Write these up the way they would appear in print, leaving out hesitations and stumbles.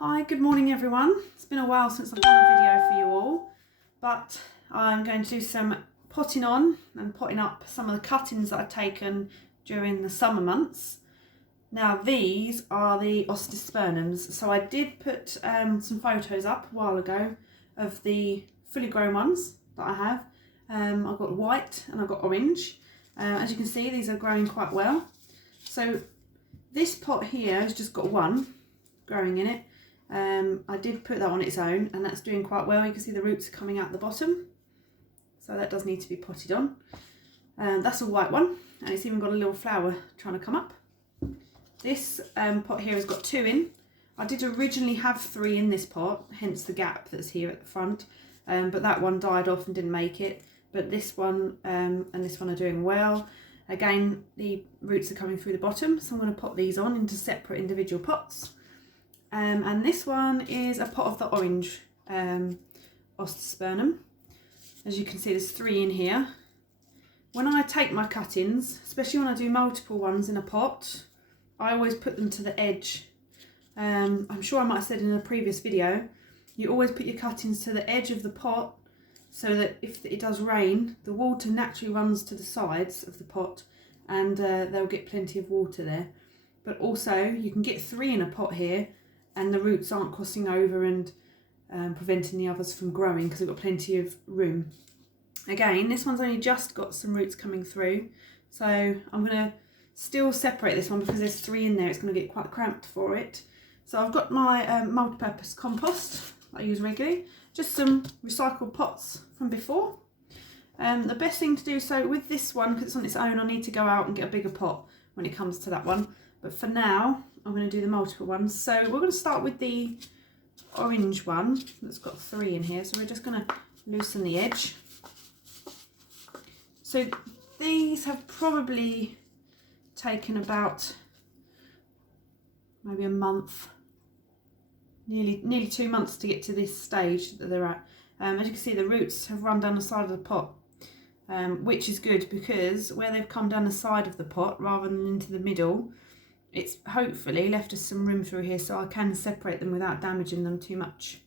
Hi, good morning everyone. It's been a while since I've done a video for you all, but I'm going to do some potting on and potting up some of the cuttings that I've taken during the summer months. Now these are the osteospermums, so I did put some photos up a while ago of the fully grown ones that I have. I've got white and I've got orange. As you can see, these are growing quite well. So this pot here has just got one growing in it. I did put that on its own and that's doing quite well. You can see the roots are coming out the bottom, so that does need to be potted on. That's a white one and it's even got a little flower trying to come up. This pot here has got two in. I did originally have three in this pot, hence the gap that's here at the front, but that one died off and didn't make it. But this one and this one are doing well. Again, the roots are coming through the bottom, so I'm going to pop these on into separate individual pots. And this one is a pot of the orange osteospermum. As you can see, there's three in here. When I take my cuttings, especially when I do multiple ones in a pot, I always put them to the edge. I'm sure I might have said in a previous video, you always put your cuttings to the edge of the pot so that if it does rain, the water naturally runs to the sides of the pot and they'll get plenty of water there. But also, you can get three in a pot here and the roots aren't crossing over and preventing the others from growing because we've got plenty of room. Again, this one's only just got some roots coming through, so I'm going to still separate this one because there's three in there. It's going to get quite cramped for it. So I've got my multi-purpose compost I use regularly, just some recycled pots from before. The best thing to do, so with this one, because it's on its own, I need to go out and get a bigger pot when it comes to that one. But for now, I'm going to do the multiple ones. So we're going to start with the orange one that's got three in here. So we're just going to loosen the edge. So these have probably taken about maybe a month, nearly 2 months to get to this stage that they're at. As you can see, the roots have run down the side of the pot, which is good because where they've come down the side of the pot rather than into the middle, it's hopefully left us some room through here so I can separate them without damaging them too much.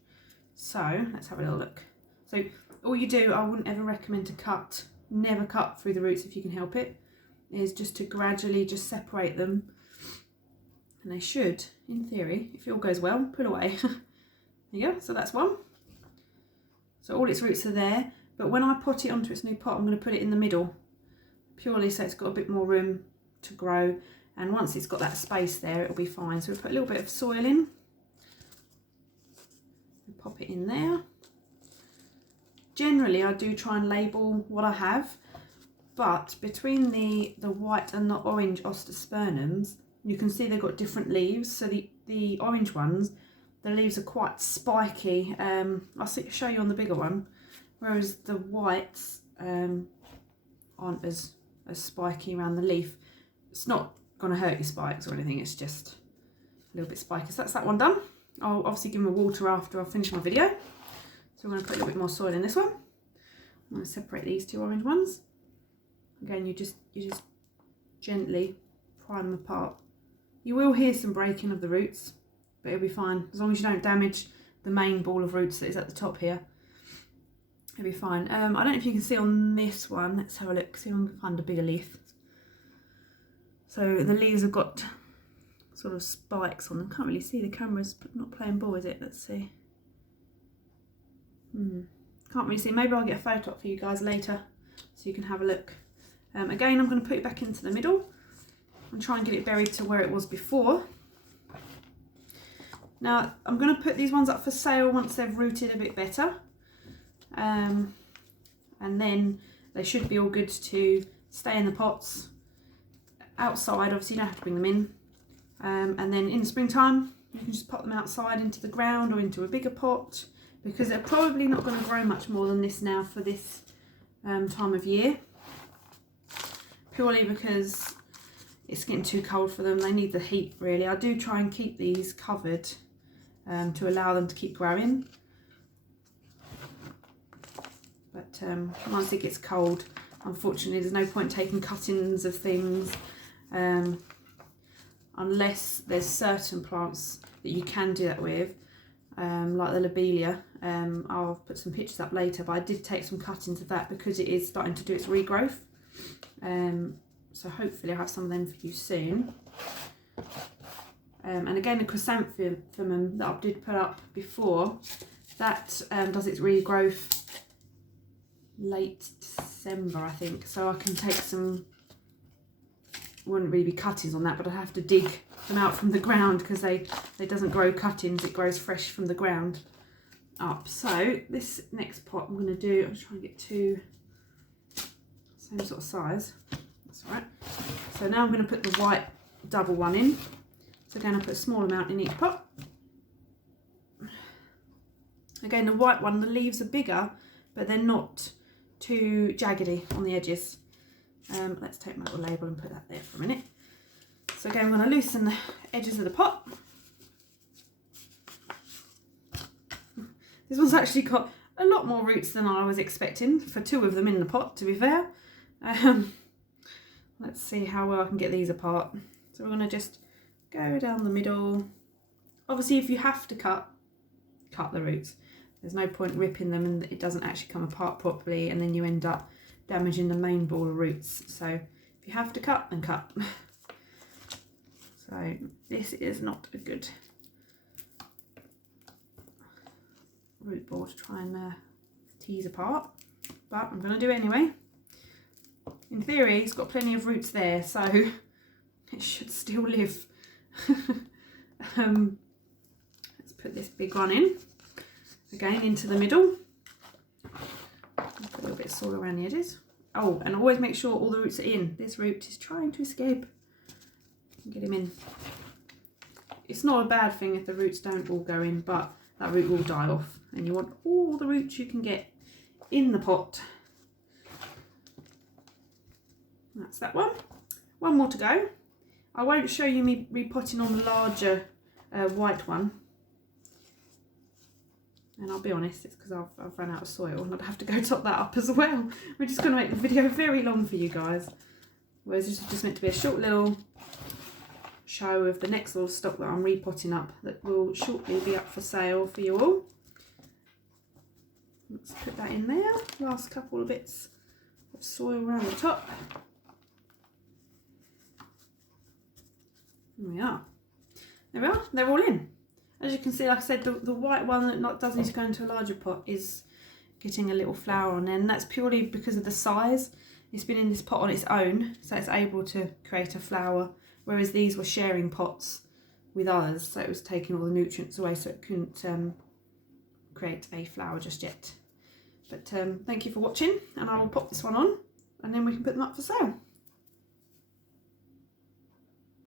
So let's have a little look. So all you do, I wouldn't ever recommend to cut, never cut through the roots if you can help it, is just to gradually just separate them. And they should, in theory, if it all goes well, pull away. There you go, so that's one. So all its roots are there, but when I pot it onto its new pot, I'm going to put it in the middle, purely so it's got a bit more room to grow. And once it's got that space there, it'll be fine. So we'll put a little bit of soil in. Pop it in there. Generally, I do try and label what I have, but between the white and the orange osteospermums, you can see they've got different leaves. So the orange ones, the leaves are quite spiky. I'll show you on the bigger one, whereas the whites aren't as spiky around the leaf. It's not going to hurt your spikes or anything, it's just a little bit spiky. So that's that one done. I'll obviously give them a water after I finish my video. So I'm going to put a little bit more soil in this one. I'm going to separate these two orange ones. Again, you just gently pry them apart. You will hear some breaking of the roots, but it'll be fine as long as you don't damage the main ball of roots that is at the top here. It'll be fine. I don't know if you can see on this one. Let's have a look, see if I can find a bigger leaf. So the leaves have got sort of spikes on them. Can't really see, the camera's not playing ball, is it? Let's see. Can't really see. Maybe I'll get a photo up for you guys later so you can have a look. Again, I'm going to put it back into the middle and try and get it buried to where it was before. Now, I'm going to put these ones up for sale once they've rooted a bit better. And then they should be all good to stay in the pots. Outside, obviously you don't have to bring them in, and then in the springtime you can just pop them outside into the ground or into a bigger pot, because they're probably not going to grow much more than this now for this time of year, purely because it's getting too cold for them. They need the heat really. I do try and keep these covered to allow them to keep growing, but once it gets cold, unfortunately there's no point taking cuttings of things unless there's certain plants that you can do that with, like the lobelia. I'll put some pictures up later, but I did take some cuttings of that because it is starting to do its regrowth. So hopefully I'll have some of them for you soon. And again, the chrysanthemum that I did put up before, that does its regrowth late December, I think. So I can take some, wouldn't really be cuttings on that, but I have to dig them out from the ground because they doesn't grow cuttings, it grows fresh from the ground up. So this next pot I'm going to do, I'm trying to get two same sort of size. That's all right. So now I'm going to put the white double one in. So again, I'll put a small amount in each pot. Again, the white one, the leaves are bigger, but they're not too jaggedy on the edges. Let's take my little label and put that there for a minute. So again, I'm going to loosen the edges of the pot. This one's actually got a lot more roots than I was expecting for two of them in the pot, to be fair. Let's see how well I can get these apart. So we're going to just go down the middle. Obviously, if you have to cut the roots. There's no point ripping them and it doesn't actually come apart properly, and then you end up damaging the main ball of roots. So if you have to cut, then cut. So this is not a good root ball to try and tease apart, but I'm going to do it anyway. In theory, it's got plenty of roots there, so it should still live. Let's put this big one in. Again, into the middle. Put a little bit of soil around the edges. Oh, and always make sure all the roots are in. This root is trying to escape. Get him in. It's not a bad thing if the roots don't all go in, but that root will die off. And you want all the roots you can get in the pot. That's that one. One more to go. I won't show you me repotting on the larger white one. And I'll be honest, it's because I've run out of soil and I'd have to go top that up as well. We're just going to make the video very long for you guys. Whereas this is just meant to be a short little show of the next little stock that I'm repotting up that will shortly be up for sale for you all. Let's put that in there. Last couple of bits of soil around the top. There we are. There we are. They're all in. As you can see, like I said, the white one that does need to go into a larger pot is getting a little flower on there, and that's purely because of the size. It's been in this pot on its own, so it's able to create a flower, whereas these were sharing pots with others, so it was taking all the nutrients away, so it couldn't create a flower just yet. But thank you for watching, and I will pop this one on, and then we can put them up for sale.